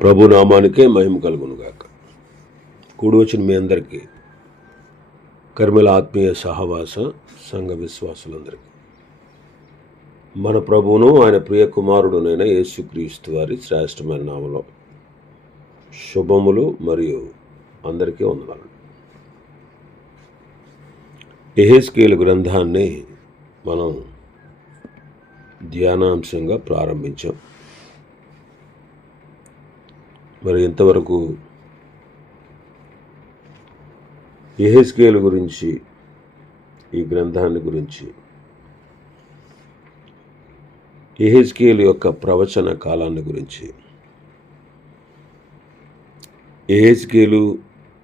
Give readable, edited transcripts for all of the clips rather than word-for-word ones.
ప్రభు నామానికే మహిమ కలుగునుగాక. కూడి వచ్చిన మీ అందరికీ, కర్మల ఆత్మీయ సహవాస సంఘ విశ్వాసులందరికీ మన ప్రభువును ఆయన ప్రియ కుమారుడునైన యేసుక్రీస్తు వారి శ్రేష్టమైన నామలో శుభములు మరియు అందరికీ వందనాలు. యెహెజ్కేలు గ్రంథాన్ని మనం ధ్యానాంశంగా ప్రారంభించాం. మరి ఇంతవరకు యెహెజ్కేలు గురించి, ఈ గ్రంథాన్ని గురించి, యెహెజ్కేలు యొక్క ప్రవచన కాలాన్ని గురించి, యెహెజ్కేలు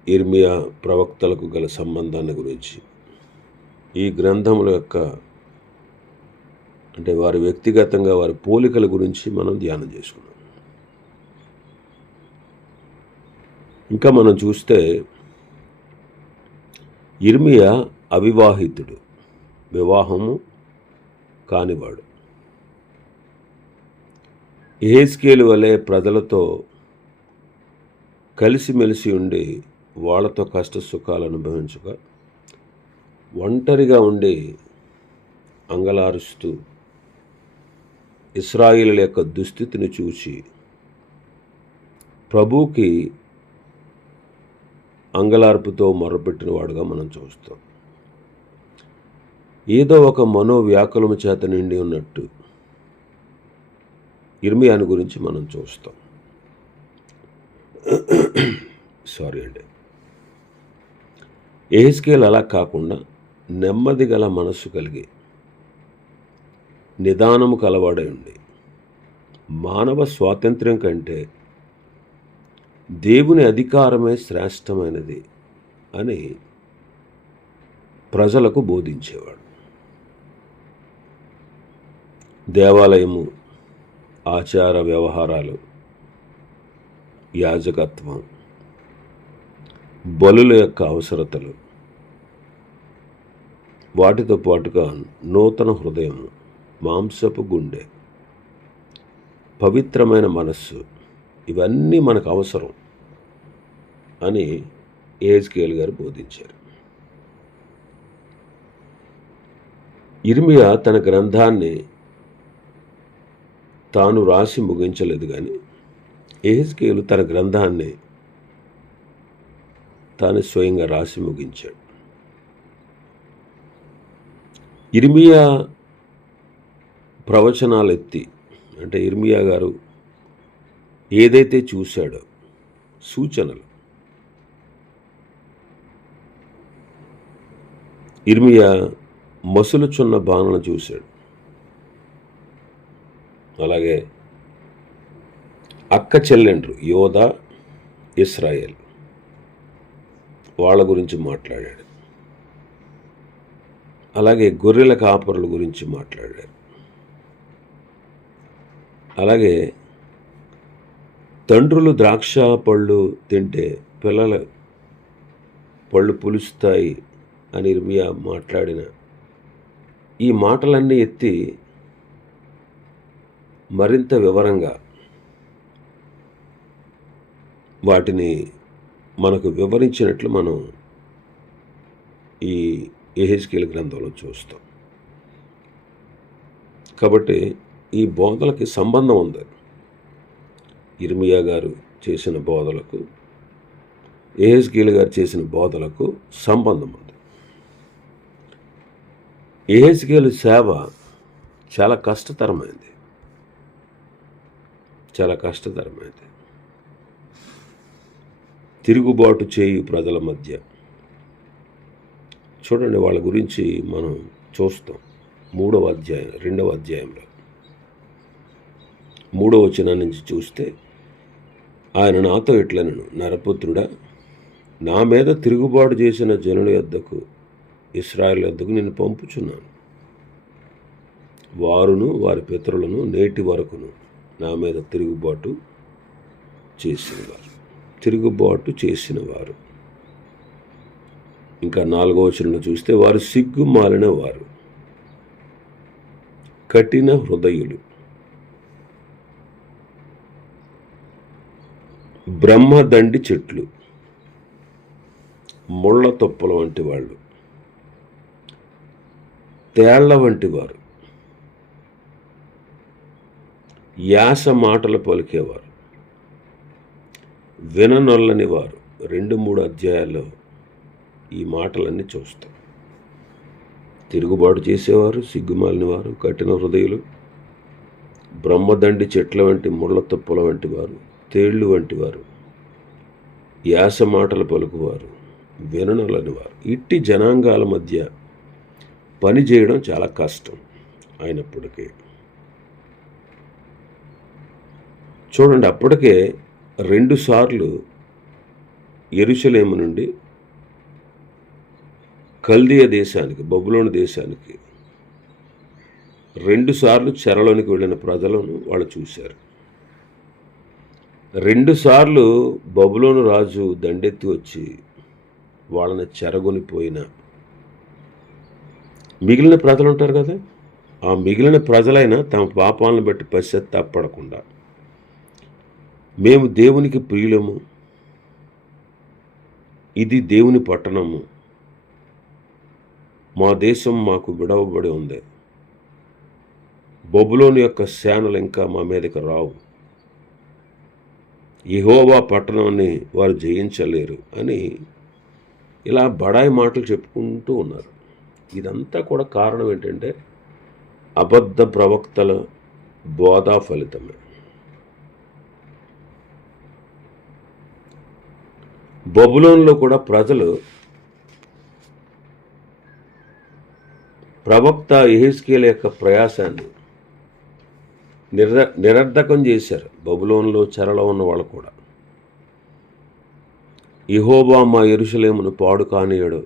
యిర్మీయా ప్రవక్తలకు గల సంబంధాన్ని గురించి, ఈ గ్రంథముల యొక్క అంటే వారి వ్యక్తిగతంగా వారి పోలికల గురించి మనం ధ్యానం చేసుకున్నాం. ఇంకా మనం చూస్తే యిర్మీయా అవివాహితుడు, వివాహము కానివాడు. యెహెజ్కేలు వలె ప్రజలతో కలిసిమెలిసి ఉండి వాళ్ళతో కష్ట సుఖాలు అనుభవించగా, ఒంటరిగా ఉండి అంగలారుస్తూ ఇశ్రాయేలీయుల యొక్క దుస్థితిని చూసి ప్రభువుకి అంగలార్పుతో మొరపెట్టిన వాడుగా మనం చూస్తాం. ఏదో ఒక మనోవ్యాకులము చేత నిండి ఉన్నట్టు యిర్మీయాను గురించి మనం చూస్తాం. యెహెజ్కేలు అలా కాకుండా నెమ్మది గల మనస్సు కలిగి నిదానము కలవాడై ఉండి, మానవ స్వాతంత్ర్యం కంటే దేవుని అధికారమే శ్రేష్టమైనది అని ప్రజలకు బోధించేవాడు. దేవాలయము, ఆచార వ్యవహారాలు, యాజకత్వం, బలుల యొక్క అవసరతలు, వాటితో పాటుగా నూతన హృదయము, మాంసపు గుండె, పవిత్రమైన మనస్సు, ఇవన్నీ మనకు అవసరం అని యెహెజ్కేలు గారు బోధించారు. యిర్మీయా తన గ్రంథాన్ని తాను రాసి ముగించలేదు, కానీ యెహెజ్కేలు తన గ్రంథాన్ని తాను స్వయంగా రాసి ముగించాడు. యిర్మీయా ప్రవచనాలు ఎత్తి, అంటే యిర్మీయా గారు ఏదైతే చూశాడో సూచనలు, యిర్మీయా మసులుచున్న బాణను చూశాడు. అలాగే అక్క చెల్లెండ్రు యోధా, ఇశ్రాయేల్, వాళ్ళ గురించి మాట్లాడాడు. అలాగే గొర్రెల కాపరుల గురించి మాట్లాడాడు. అలాగే తండ్రులు ద్రాక్ష పళ్ళు తింటే పిల్లల పళ్ళు పులుస్తాయి అని యిర్మీయా మాట్లాడిన ఈ మాటలన్నీ ఎత్తి మరింత వివరంగా వాటిని మనకు వివరించినట్లు మనం ఈ యెహెజ్కేలు గ్రంథంలో చూస్తాం. కాబట్టి ఈ బోధలకి సంబంధం ఉంది. యిర్మీయా గారు చేసిన బోధలకు, యెహెజ్కేలు గారు చేసిన బోధలకు సంబంధం ఉంది. యెహెజ్కేలు సేవ చాలా కష్టతరమైంది. తిరుగుబాటు చేయు ప్రజల మధ్య చూడండి, వాళ్ళ గురించి మనం చూస్తాం. 2వ అధ్యాయంలో 3వ వచనం నుంచి చూస్తే, ఆయన నాతో ఇట్లనెను, నరపుత్రుడా, నా మీద తిరుగుబాటు చేసిన జనుల యొద్దకు, ఇశ్రాయేలు యొద్దకు నిన్ను పంపుచున్నాను. వారును వారి పితరులను నేటి వరకును నా మీద తిరుగుబాటు చేసినవారు. ఇంకా 4వ వచనంలో చూస్తే, వారు సిగ్గు మాలిన వారు, కఠిన హృదయులు, బ్రహ్మదండి చెట్లు, ముళ్ళ తుప్పల వంటి వాళ్ళు, తేళ్ల వంటి వారు, యాస మాటలు పలికేవారు, విననొల్లని వారు. 2-3 అధ్యాయాల్లో ఈ మాటలన్నీ చూస్తాం. తిరుగుబాటు చేసేవారు, సిగ్గుమాలిన వారు, కఠిన హృదయులు, బ్రహ్మదండి చెట్ల వంటి ముళ్ళ తుప్పల వంటి వారు, తేళ్ళు వంటి వారు, యాస మాటలు పలుకువారు, విననొల్లని వారు. ఇట్టి జనాంగాల మధ్య పని చేయడం చాలా కష్టం అయినప్పటికీ చూడండి, అప్పటికే 2 సార్లు యెరూషలేము నుండి కల్దీయ దేశానికి, బబులోను దేశానికి 2 సార్లు చెరలోనికి వెళ్ళిన ప్రజలను వాళ్ళు చూశారు. 2 సార్లు బబులోను రాజు దండెత్తి వచ్చి వాళ్ళని చెరగొనిపోయిన మిగిలిన ప్రజలు ఉంటారు కదా, ఆ మిగిలిన ప్రజలైనా తమ పాపాలను బట్టి పశ్చాత్తాపడకుండా మేము దేవునికి ప్రియులము, ఇది దేవుని పట్టణము, మా దేశం మాకు విడవబడి ఉంది, బబులోను యొక్క సేనలు ఇంకా మా మీదకి రావు, యెహోవా పట్టణాన్ని వారు జయించలేరు అని ఇలా బడాయి మాటలు చెప్పుకుంటూ ఉన్నారు. ఇదంతా కూడా కారణం ఏంటంటే అబద్ధ ప్రవక్తల బోధా ఫలితమే. బబులోనులో కూడా ప్రజలు ప్రవక్త యెహెజ్కేలు యొక్క ప్రయాసాన్ని నిరర్ధకం చేశారు. బబులోనులో చెరలో ఉన్న వాళ్ళు కూడా యెహోవా మా యెరూషలేమును పాడు కానీయడు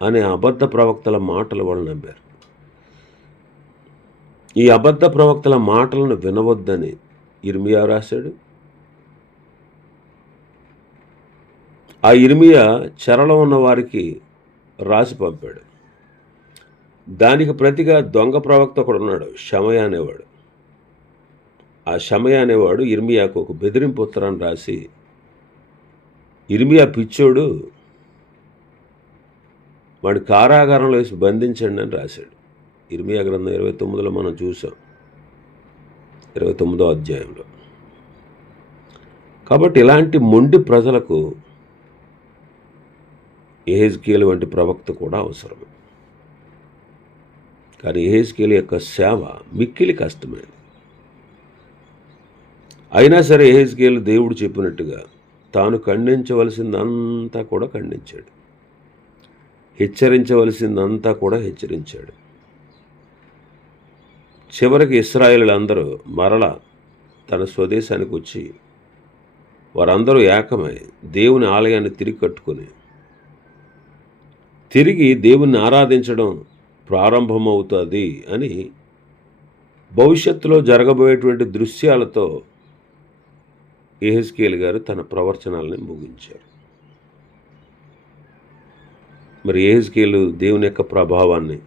అనే అబద్ధ ప్రవక్తల మాటలు వాళ్ళు నమ్మారు. ఈ అబద్ధ ప్రవక్తల మాటలను వినవద్దని ఇర్మియా రాశాడు. ఆ ఇర్మియా చెరలో ఉన్న వారికి రాసి పంపాడు. దానికి ప్రతిగా దొంగ ప్రవక్త ఒకడు ఉన్నాడు, షమయ అనేవాడు. ఆ షమయ అనేవాడు ఇర్మియాకు ఒక బెదిరింపు ఉత్తరాన్ని రాసి, ఇర్మియా పిచ్చోడు, వాడి కారాగారంలో వేసి బంధించండి అని రాశాడు. ఇర్మియా గ్రంథం 29లో మనం చూసాం, 29వ అధ్యాయంలో. కాబట్టి ఇలాంటి మొండి ప్రజలకు యెహెజ్కేలు వంటి ప్రవక్త కూడా అవసరం. కానీ యెహెజ్కేలు యొక్క సేవ మిక్కిలి కష్టమైనది. అయినా సరే యెహెజ్కేలు దేవుడు చెప్పినట్టుగా తాను ఖండించవలసిందంతా కూడా ఖండించాడు, హెచ్చరించవలసిందంతా కూడా హెచ్చరించాడు. చివరికి ఇశ్రాయేలులందరూ మరలా తన స్వదేశానికి వచ్చి వారందరూ ఏకమై దేవుని ఆలయాన్ని తిరిగి కట్టుకొని తిరిగి దేవుణ్ణి ఆరాధించడం ప్రారంభమవుతుంది అని భవిష్యత్తులో జరగబోయేటువంటి దృశ్యాలతో యెహెజ్కేలు గారు తన ప్రవచనాలని ముగించారు. మరి యెహెజ్కేలు దేవుని యొక్క ప్రభావాన్ని,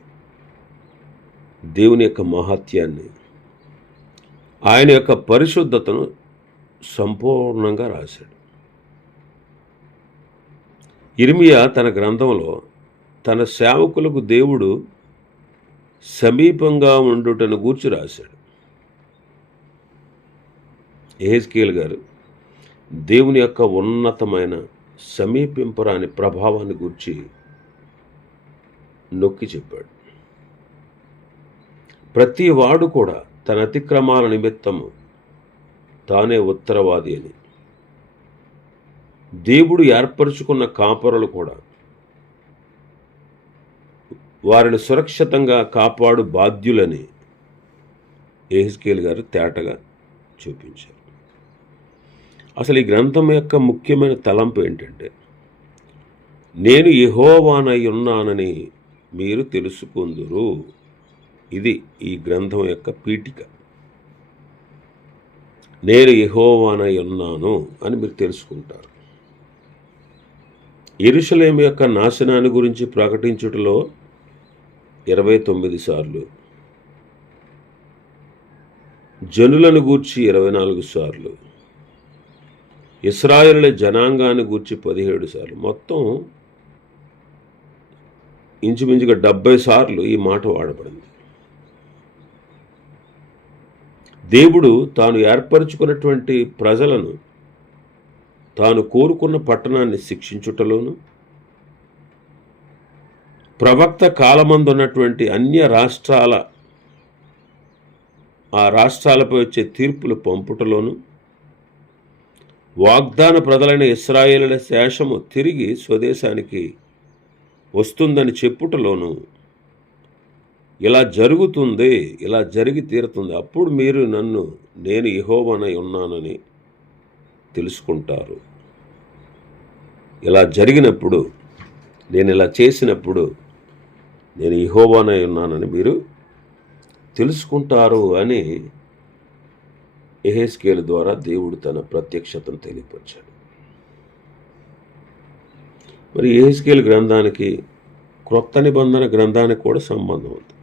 దేవుని యొక్క మహత్యాన్ని, ఆయన యొక్క పరిశుద్ధతను సంపూర్ణంగా రాశాడు. ఇర్మియా తన గ్రంథంలో తన సేవకులకు దేవుడు సమీపంగా ఉండుటను గూర్చి రాశాడు. యెహెజ్కేలు గారు దేవుని యొక్క ఉన్నతమైన సమీపింపరాని ప్రభావాన్ని గూర్చి నొక్కి చెప్పాడు. ప్రతి వాడు కూడా తన అతిక్రమాల నిమిత్తము తానే ఉత్తరవాది అని, దేవుడు ఏర్పరచుకున్న కాపరులు కూడా వారిని సురక్షితంగా కాపాడు బాధ్యులని యెహెజ్కేలు గారు తేటగా చూపించారు. అసలు ఈ గ్రంథం యొక్క ముఖ్యమైన తలంపు ఏంటంటే, నేను యెహోవానై ఉన్నానని మీరు తెలుసుకుందురు. ఇది ఈ గ్రంథం యొక్క పీఠిక. నేను యెహోవానై ఉన్నాను అని మీరు తెలుసుకుంటారు. యెరూషలేము యొక్క నాశనాన్ని గురించి ప్రకటించుటలో 29 సార్లు, జనులను గూర్చి 24 సార్లు, ఇశ్రాయేలుల జనాంగాన్ని గూర్చి 17 సార్లు, మొత్తం ఇంచుమించుగా 70 సార్లు ఈ మాట వాడబడింది. దేవుడు తాను ఏర్పరచుకున్నటువంటి ప్రజలను తాను కోరుకున్న పట్టణాన్ని శిక్షించుటలోను, ప్రవక్త కాలమందున్నటువంటి అన్య రాష్ట్రాల ఆ రాష్ట్రాలపై వచ్చే తీర్పులు పంపుటలోను, వాగ్దాన ప్రజలైన ఇశ్రాయేలుల శేషము తిరిగి స్వదేశానికి వస్తుందని చెప్పుటలోను, ఇలా జరుగుతుంది, ఇలా జరిగి తీరుతుంది, అప్పుడు మీరు నేను యెహోవానై ఉన్నానని తెలుసుకుంటారు. ఇలా జరిగినప్పుడు, నేను ఇలా చేసినప్పుడు నేను యెహోవానై ఉన్నానని మీరు తెలుసుకుంటారు అని యెహెజ్కేలు ద్వారా దేవుడు తన ప్రత్యక్షతను తెలియపరిచాడు. మరి యెహెజ్కేలు గ్రంథానికి క్రొత్త నిబంధన గ్రంథానికి కూడా సంబంధం ఉంది.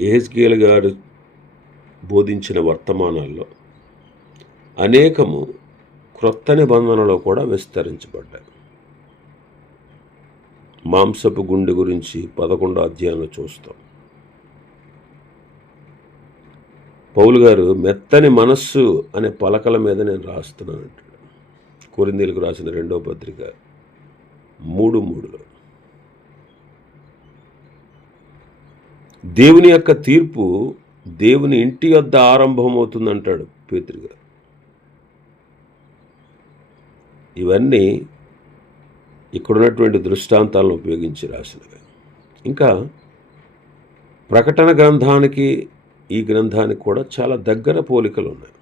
యెహెజ్కేలు గారు బోధించిన వర్తమానాల్లో అనేకము క్రొత్త నిబంధనలో కూడా విస్తరించబడ్డాయి. మాంసపు గుండె గురించి 11వ అధ్యాయంలో చూస్తాం. పౌలు గారు మెత్తని మనస్సు అనే పలకల మీద నేను రాస్తున్నానంటాడు. కొరింథీయులకు రాసిన 2వ పత్రిక 3:3లో దేవుని యొక్క తీర్పు దేవుని ఇంటి వద్ద ఆరంభమవుతుందంటాడు పేతురు గారు. ఇవన్నీ ఇక్కడున్నటువంటి దృష్టాంతాలను ఉపయోగించి రాసినవి. ఇంకా ప్రకటన గ్రంథానికి ఈ గ్రంథానికి కూడా చాలా దగ్గర పోలికలు ఉన్నాయి,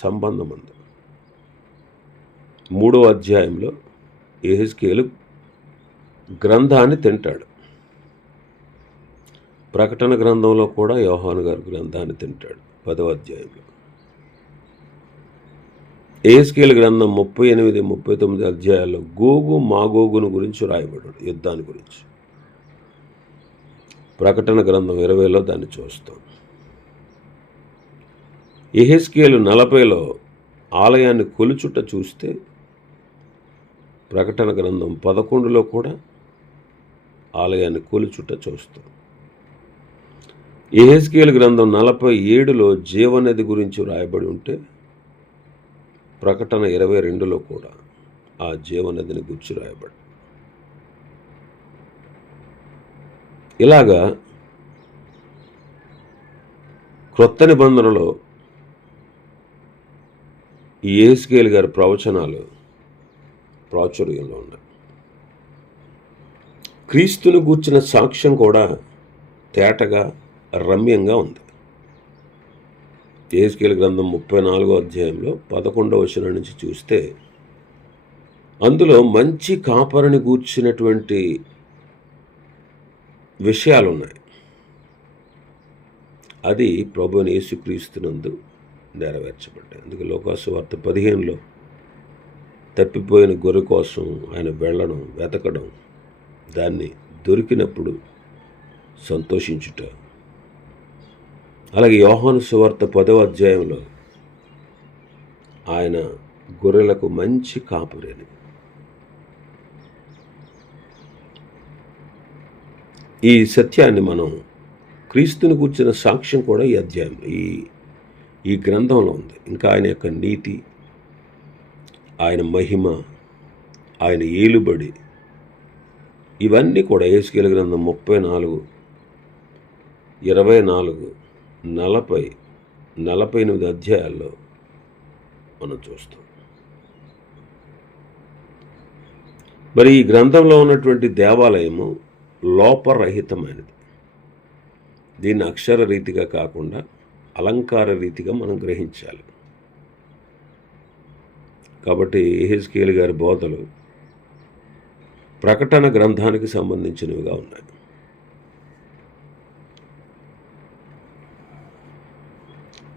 సంబంధం ఉంది. 3వ అధ్యాయంలో యెహెజ్కేలు గ్రంథాన్ని తింటాడు. ప్రకటన గ్రంథంలో కూడా యోహాను గారు గ్రంథాన్ని తింటాడు 10వ అధ్యాయంలో. యెహెజ్కేలు గ్రంథం 38, 39 అధ్యాయాల్లో గోగు మాగోగును గురించి రాయబడ్డాడు, యుద్ధాన్ని గురించి. ప్రకటన గ్రంథం 20లో దాన్ని చూస్తాం. యెహెజ్కేలు 40లో ఆలయాన్ని కొలుచుట చూస్తే, ప్రకటన గ్రంథం 11లో కూడా ఆలయాన్ని కొలుచుట చూస్తాం. యెహెజ్కేలు గ్రంథం 47లో జీవనది గురించి రాయబడి ఉంటే, ప్రకటన 22లో కూడా ఆ జీవనదిని గురించి రాయబడి. ఇలాగా క్రొత్త నిబంధనలో ఈ యెహెజ్కేలు గారి ప్రవచనాలు ప్రాచుర్యంలో ఉన్నాయి. క్రీస్తును గూర్చిన సాక్ష్యం కూడా తేటగా రమ్యంగా ఉంది. యెహెజ్కేలు గ్రంథం 34వ అధ్యాయంలో 11వ వచనం నుంచి చూస్తే, అందులో మంచి కాపరిని గూర్చినటువంటి విషయాలు ఉన్నాయి. అది ప్రభువైన యేసుక్రీస్తునందు నెరవేర్చబడ్డాయి. అందుకే లోకాసు వార్త 15లో తప్పిపోయిన గొర్రె కోసం ఆయన వెళ్ళడం, వెతకడం, దాన్ని దొరికినప్పుడు సంతోషించుట. అలాగే యోహాను సువార్త 10వ అధ్యాయంలో ఆయన గొర్రెలకు మంచి కాపురని. ఈ సత్యాన్ని మనం క్రీస్తుని కూర్చున్న సాక్ష్యం కూడా ఈ అధ్యాయం ఈ గ్రంథంలో ఉంది. ఇంకా ఆయన యొక్క నీతి, ఆయన మహిమ, ఆయన ఏలుబడి, ఇవన్నీ కూడా యెహెజ్కేలు గ్రంథం 34, 24, 40, 48 అధ్యాయాల్లో మనం చూస్తాం. మరి ఈ గ్రంథంలో ఉన్నటువంటి దేవాలయము లోపరహితమైనది. దీన్ని అక్షర రీతిగా కాకుండా అలంకార రీతిగా మనం గ్రహించాలి. కాబట్టి యెహెజ్కేలు గారి బోధలు ప్రకటన గ్రంథానికి సంబంధించినవిగా ఉన్నాయి.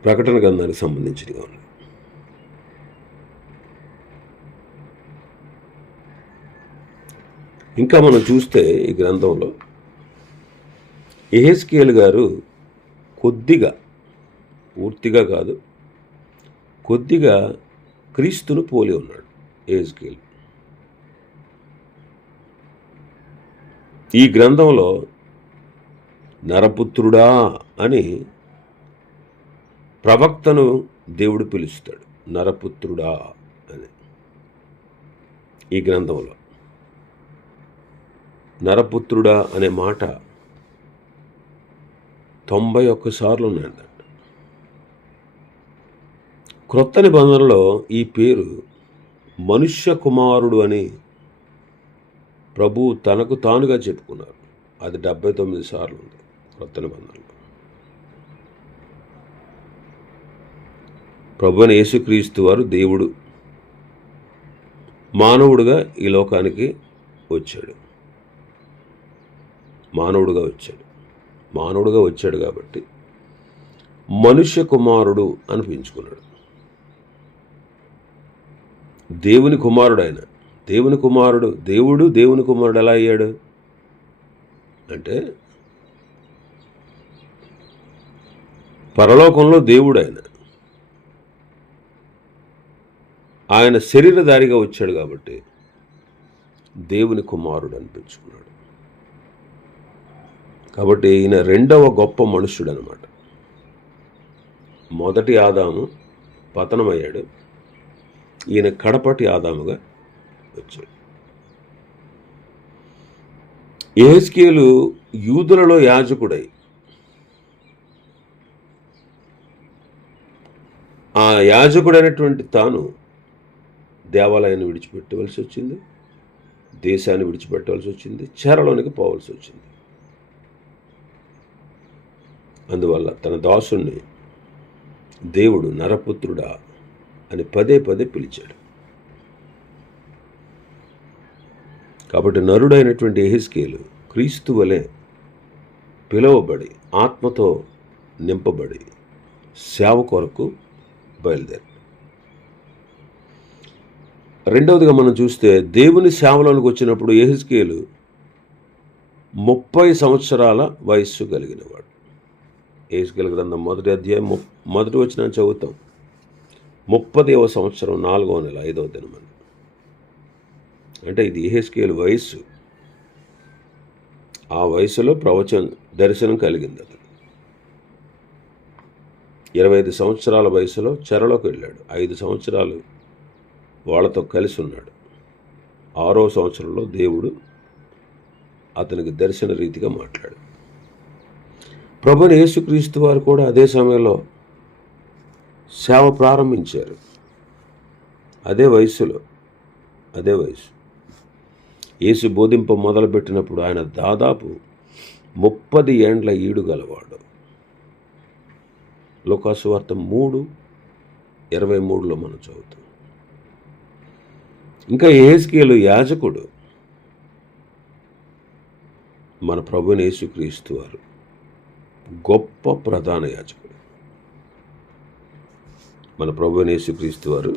ప్రకటన గ్రంథానికి సంబంధించినవిగా ఉన్నాయి. ఇంకా మనం చూస్తే ఈ గ్రంథంలో యెహెజ్కేలు గారు కొద్దిగా, పూర్తిగా కాదు, కొద్దిగా క్రీస్తును పోలి ఉన్నాడు యెహెజ్కేలు. ఈ గ్రంథంలో నరపుత్రుడా అని ప్రవక్తను దేవుడు పిలుస్తాడు. నరపుత్రుడా అని ఈ గ్రంథంలో నరపుత్రుడా అనే మాట 91 సార్లు ఉన్నాయంట. క్రొత్త నిబంధనలో ఈ పేరు మనుష్య కుమారుడు అని ప్రభు తనకు తానుగా చెప్పుకున్నారు. అది 79 సార్లు ఉంది క్రొత్త నిబంధనలో. ప్రభువైన యేసుక్రీస్తు వారు దేవుడు మానవుడుగా ఈ లోకానికి వచ్చాడు. మానవుడుగా వచ్చాడు కాబట్టి మనుష్య కుమారుడు అనిపించుకున్నాడు. దేవుని కుమారుడు ఆయన. దేవుని కుమారుడు దేవుని కుమారుడు ఎలా అయ్యాడు అంటే, పరలోకంలో దేవుడు ఆయన శరీరధారిగా వచ్చాడు కాబట్టి దేవుని కుమారుడు అనిపించుకున్నాడు. కాబట్టి ఈయన రెండవ గొప్ప మనుష్యుడు అనమాట. మొదటి ఆదాము పతనమయ్యాడు, ఈయన కడపటి ఆదాముగా వచ్చాడు. యెహెజ్కేలు యూదులలో యాజకుడై ఆ యాజకుడైనటువంటి తాను దేవాలయాన్ని విడిచిపెట్టవలసి వచ్చింది, దేశాన్ని విడిచిపెట్టవలసి వచ్చింది, చెరలోనికి పోవలసి వచ్చింది. అందువల్ల తన దాసుని దేవుడు నరపుత్రుడా అని పదే పదే పిలిచాడు. కాబట్టి నరుడైనటువంటి యెహెజ్కేలు క్రీస్తు వలె పిలువబడి ఆత్మతో నింపబడి సేవ కొరకు బయలుదేరి. రెండవదిగా మనం చూస్తే దేవుని సేవలోనికి వచ్చినప్పుడు యెహెజ్కేలు 30 సంవత్సరాల వయస్సు కలిగినవాడు. యెహెజ్కేలు గ్రంథం 1వ అధ్యాయం 1వ వచనం చదువుతాం. 30వ సంవత్సరం 4వ నెల 5వ దినం. అంటే ఇది యెహెజ్కేలు వయస్సు. ఆ వయసులో దర్శనం కలిగింది. అతను 25 సంవత్సరాల వయసులో చెరలోకి వెళ్ళాడు. 5 సంవత్సరాలు వాళ్ళతో కలిసి ఉన్నాడు. 6వ సంవత్సరంలో దేవుడు అతనికి దర్శన రీతిగా మాట్లాడు. ప్రభువైన యేసుక్రీస్తు వారు కూడా అదే సమయంలో సేవ ప్రారంభించారు. అదే వయసు. యేసు బోధింప మొదలుపెట్టినప్పుడు ఆయన దాదాపు 30 ఏండ్ల ఈడు గలవాడు. లూకాసు వార్త 3:23లో మనం చదువుతాం. ఇంకా యెహెజ్కేలు యాజకుడు. మన ప్రభువైన యేసుక్రీస్తు వారు గొప్ప ప్రధాన యాజకుడు. మన ప్రభువైన యేసుక్రీస్తు వారు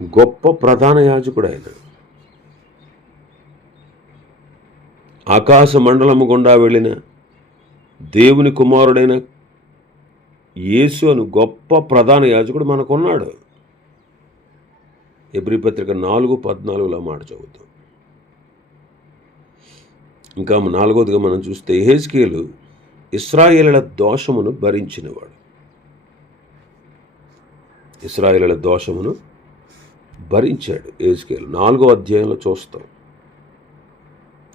గొప్ప ప్రధాన యాజకుడు. ఆయన ఆకాశ మండలము గుండా వెళ్ళిన దేవుని కుమారుడైన యేసు అను గొప్ప ప్రధాన యాజకుడు మనకున్నాడు. హెబ్రీ పత్రిక 4:14లో మాట చదువుతాం. ఇంకా 4వదిగా మనం చూస్తే యెహెజ్కేలు ఇశ్రాయేలుల దోషమును భరించినవాడు. ఇశ్రాయేలుల దోషమును భరించాడు యెహెజ్కేలు. 4వ అధ్యాయంలో చూస్తాం.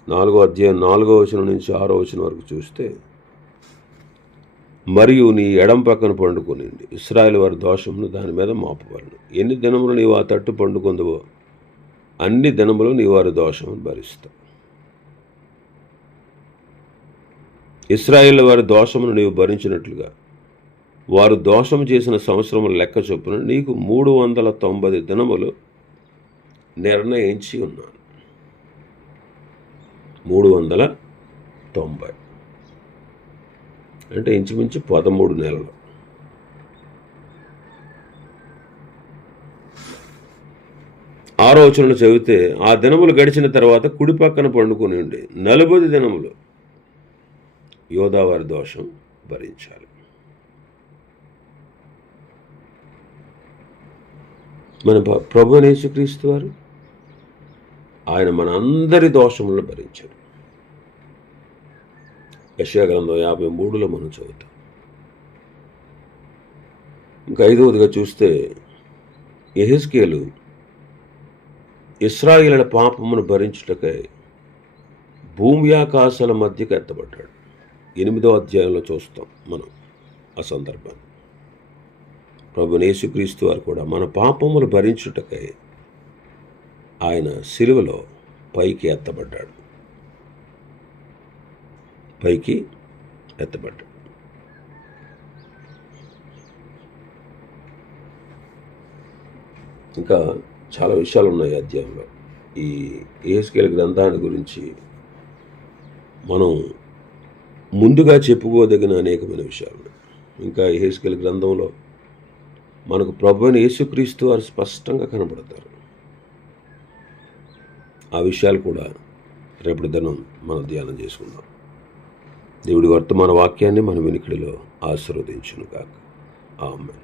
4వ అధ్యాయం 4వ వచనం నుంచి 6వ వచనం వరకు చూస్తే, మరియు నీ ఎడం పక్కన పండుకొనిండి, ఇశ్రాయేలు వారి దోషమును దాని మీద మోపవలను. ఎన్ని దినములు నీవు ఆ తట్టు పండుకొందువో అన్ని దినములు నీ వారి దోషమును భరిస్తావు. ఇశ్రాయేలు వారి దోషమును నీవు భరించినట్లుగా వారు దోషము చేసిన సంవత్సరముల లెక్క చొప్పున నీకు 390 దినములు నిర్ణయించి ఉన్నాను. 390 అంటే ఇంచుమించు 13 నెలలు. ఆరో వచనం చదివితే, ఆ దినములు గడిచిన తర్వాత కుడి పక్కన పండుకొని ఉండి 40 దినములు యోధావారి దోషం భరించాలి. మన ప్రభు యేసుక్రీస్తు వారు ఆయన మన అందరి దోషములను భరించాడు. యెషయా గ్రంథం 53లో మనం చదువుతాం. ఇంకా 5వదిగా చూస్తే యెహెజ్కేలు ఇశ్రాయేలుల పాపమును భరించుటకై భూమి ఆకాశాల మధ్యకు ఎత్తబడ్డాడు. 8వ అధ్యాయంలో చూస్తాం మనం ఆ సందర్భాన్ని. ప్రభు యేసుక్రీస్తు వారు కూడా మన పాపములు భరించుటకై ఆయన సిలువలో పైకి ఎత్తబడ్డాడు. ఇంకా చాలా విషయాలు ఉన్నాయి అధ్యాయంలో. ఈ యెహెజ్కేలు గ్రంథాన్ని గురించి మనం ముందుగా చెప్పుకోదగిన అనేకమైన విషయాలు ఉన్నాయి. ఇంకా యెహెజ్కేలు గ్రంథంలో మనకు ప్రభువైన యేసుక్రీస్తు వారు స్పష్టంగా కనబడతారు. ఆ విషయాలు కూడా రేపటి దినం మనం ధ్యానం చేసుకుందాం. దేవుడి వర్తమాన వాక్యాన్ని మన వినికిడిలో ఆశీర్వదించును గాక. ఆమేన్.